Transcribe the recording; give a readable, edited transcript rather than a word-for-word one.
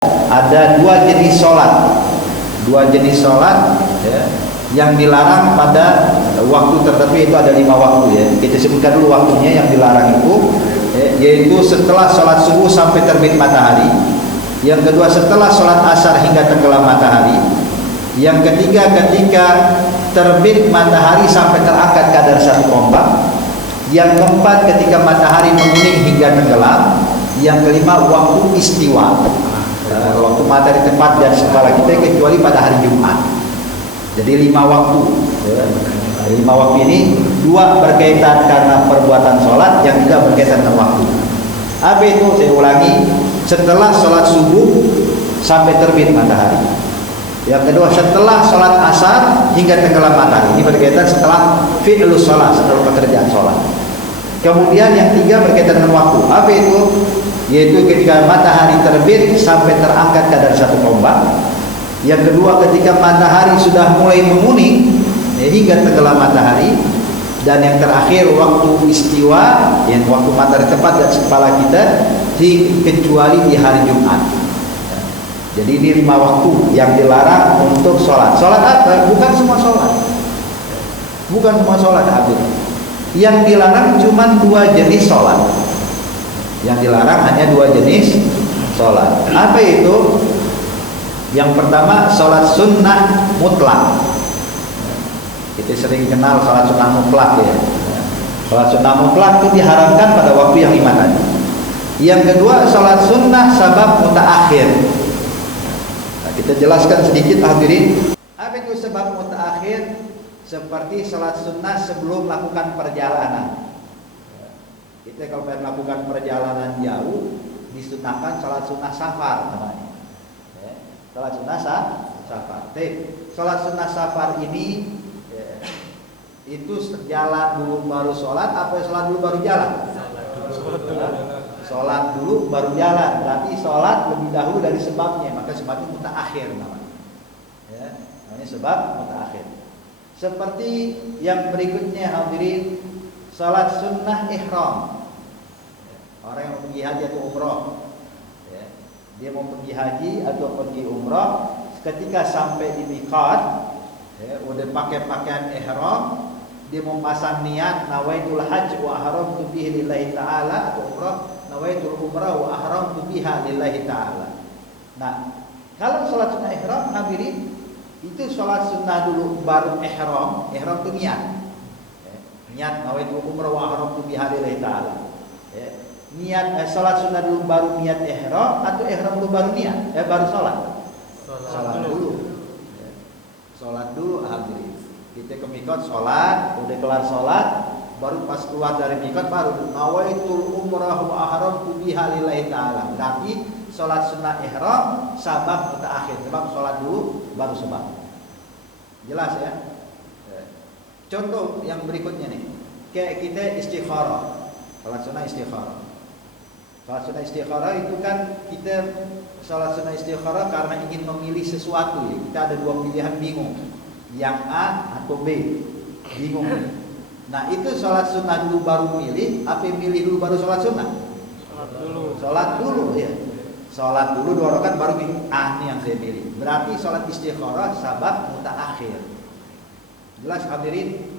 ada dua jenis sholat ya, yang dilarang pada waktu tertentu, itu ada 5 waktu ya. Kita sebutkan dulu waktunya yang dilarang itu ya, yaitu setelah sholat subuh sampai terbit matahari. Yang kedua setelah sholat asar hingga tenggelam matahari. Yang ketiga ketika terbit matahari sampai terangkat kadar 1 ombak. Yang keempat ketika matahari menguning hingga tenggelam. Yang kelima waktu istiwa, waktu matahari tepat dan kepala kita, kecuali pada hari Jumat. Jadi 5 waktu. 5 waktu ini 2 berkaitan karena perbuatan sholat, yang 3 berkaitan dengan waktu. Apa itu? Saya ulangi, setelah sholat subuh sampai terbit matahari. Yang kedua setelah sholat asar hingga tenggelam matahari. Ini berkaitan setelah fi'lus sholat, setelah pekerjaan sholat. Kemudian yang 3 berkaitan dengan waktu. Apa itu? Yaitu ketika matahari terbit sampai terangkat kadar 1 ombak. Yang kedua ketika matahari sudah mulai menguning hingga tenggelam matahari. Dan yang terakhir waktu istiwa, yang waktu matahari tepat dan kepala kita, kecuali di hari Jumat. Jadi ini 5 waktu yang dilarang untuk sholat. Sholat apa? Bukan semua sholat. Bukan semua sholat habis. Yang dilarang cuma 2 jenis sholat. Yang dilarang hanya 2 jenis sholat. Apa itu? Yang pertama sholat sunnah mutlak. Kita sering kenal sholat sunnah mutlak ya. Sholat sunnah mutlak itu diharamkan pada waktu yang 5 tadi. Yang kedua sholat sunnah sabab mutaakhir. Nah, kita jelaskan sedikit hadirin. Apa itu sebab mutaakhir? Seperti sholat sunnah sebelum melakukan perjalanan. Kita kalau pengen melakukan perjalanan jauh, disunahkan sholat sunnah safar namanya. Sholat sunnah safar. Sholat sunnah safar ini itu jalan dulu baru sholat, apa sholat dulu baru jalan? Sholat dulu baru jalan. Berarti sholat lebih dahulu dari sebabnya, maka sebabnya mutaakhir namanya. Ya, namanya sebab mutaakhir. Seperti yang berikutnya hadirin, salat sunnah ihram. Orang yang mau pergi haji atau umrah, ya, dia mau pergi haji atau pergi umrah, ketika sampai di miqat, ya, udah pakai pakaian ihram, dia mau pasang niat nawaitul hajj wa ahramtu bihi lillahi ta'ala, atau umrah nawaitul umrah wa ahramtu biha lillahi ta'ala. Nah, kalau salat sunnah ihram hadirin, itu sholat sunnah dulu baru ihram. Ihram itu niat. Niat nawaitu umrah wa ahramtu biha lillahi ta'ala. Niat sholat sunnah dulu baru niat ihram, atau ihram dulu baru niat? Baru sholat. Sholat dulu. Sholat dulu hadirin. Kita ke miqat sholat, udah kelar sholat, baru pas keluar dari miqat baru nawaitul umrah wa ahramtu biha lillahi ta'ala. Berarti sholat sunnah ihram sabab mutaakhir, sebab sholat dulu baru sebab. Jelas ya? Contoh yang berikutnya nih, kayak kita istikharah, sholat sunnah istikharah. Sholat sunnah istikharah itu kan kita sholat sunnah istikharah karena ingin memilih sesuatu ya. Kita ada 2 pilihan, bingung, yang A atau B, bingung. Nah itu sholat sunnah dulu baru milih, apa milih dulu baru sholat sunnah? Sholat dulu ya. Sholat dulu 2 rakaat baru ini yang saya pilih. Berarti sholat istikharah sabab mutaakhir. Jelas hadirin?